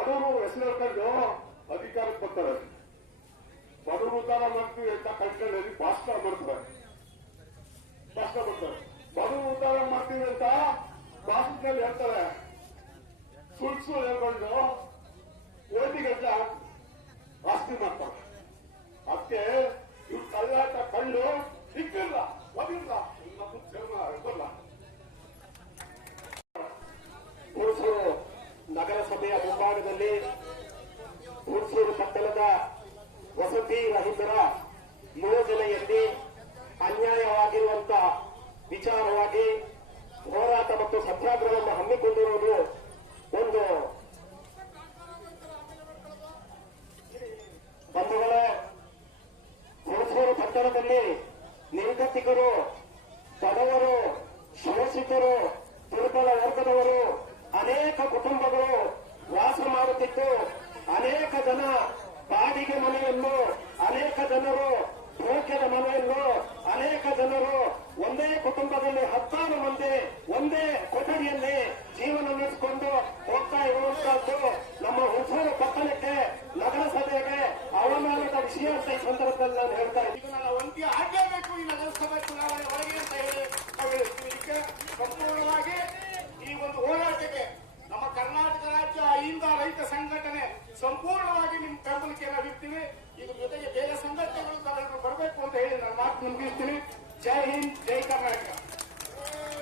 ಬಡವರು ಹೆಸರು ಹೇಳ್ಕೊಂಡು ಅಧಿಕಾರಕ್ಕೆ ಬರ್ತಾರೆ. ಬಡವರು ಉದ್ಧಾರ ಮಾಡ್ತೀವಿ ಅಂತ ಕಳ್ಕೊಂಡು ಭಾಷಣ ಮಾಡ್ತಾರೆ. ಬಡವರು ಉದ್ಧಾರ ಮಾಡ್ತೀವಿ ಅಂತ ಭಾಷಣದಲ್ಲಿ ಹೇಳ್ತಾರೆ. ಸುಳ್ಳು ಹೇಳ್ಕೊಂಡು ಓಟಿಗಂತ ಆಸ್ತಿ ಮಾಡ್ತಾರೆ. ಅದಕ್ಕೆ ಇವ್ರು ಕಳ್ಳಾಟ ಕಳ್ಳು ಸಿಕ್ಕಿಲ್ಲ, ಒದಿಲ್ಲ, ಬರಲ್ಲ. ಹುಣಸೂರು ನಗರಸಭೆಯ ಮುಂಭಾಗದಲ್ಲಿ ಹುಣಸೂರು ಪಟ್ಟಣದ ವಸತಿ ರಹಿತರ ಯೋಜನೆಯಲ್ಲಿ ಅನ್ಯಾಯವಾಗಿರುವಂತಹ ವಿಚಾರವಾಗಿ ಹೋರಾಟ ಮತ್ತು ಸತ್ಯಾಗ್ರಹವನ್ನು ಹಮ್ಮಿಕೊಂಡಿರುವುದು ಒಂದು ಬಂಧುಗಳೇ. ಹುಣಸೂರು ಪಟ್ಟಣದಲ್ಲಿ ನಿರ್ಗತಿಕರು, ಬಡವರು, ಶೋಷಿತರು, ದುರ್ಬಲ ವರ್ಗದವರು ಅನೇಕ ಕುಟುಂಬಗಳು ವಾಸ ಮಾಡುತ್ತಿದ್ದು, ಅನೇಕ ಜನ ಬಾಡಿಗೆ ಮನೆಯನ್ನು, ಅನೇಕ ಜನರು ಭೋಗ್ಯದ ಮನೆಯನ್ನು, ಅನೇಕ ಜನರು ಒಂದೇ ಕುಟುಂಬದಲ್ಲಿ 16 ಮಂದಿ ಒಂದೇ ಕೊಠಡಿಯಲ್ಲಿ ಜೀವನ ನಡೆಸಿಕೊಂಡು ಹೋಗ್ತಾ ಇರುವಂತಹದ್ದು ನಮ್ಮ ಹುಣಸೂರು ಪಟ್ಟಣಕ್ಕೆ, ನಗರಸಭೆಗೆ ಅವಮಾನದ ವಿಷಯ ಅಂತ ಈ ಸಂದರ್ಭದಲ್ಲಿ ನಾನು ಹೇಳ್ತಾ ಇದ್ದೀನಿ. ಒಂದೇ ಆಗಲೇಬೇಕು ಈ ನಗರಸಭೆ ಚುನಾವಣೆ ಒಳಗೆ ಅಂತ ಹೇಳಿ ನಾವು ಹೇಳ್ತೀವಿ. ಸಂಪೂರ್ಣವಾಗಿ ಈ ಒಂದು ಹೋರಾಟಕ್ಕೆ ನಮ್ಮ ಕರ್ನಾಟಕ ರಾಜ್ಯ ಅಹಿಂದ ರೈತ ಸಂಘಟನೆ ಸಂಪೂರ್ಣವಾಗಿ ನಿಮ್ಮ ಬೆಂಬಲಿಕೆ ನಾವಿರ್ತೀವಿ. ಇದ್ರ ಜೊತೆಗೆ ಬೇರೆ ಸಂಘಟನೆ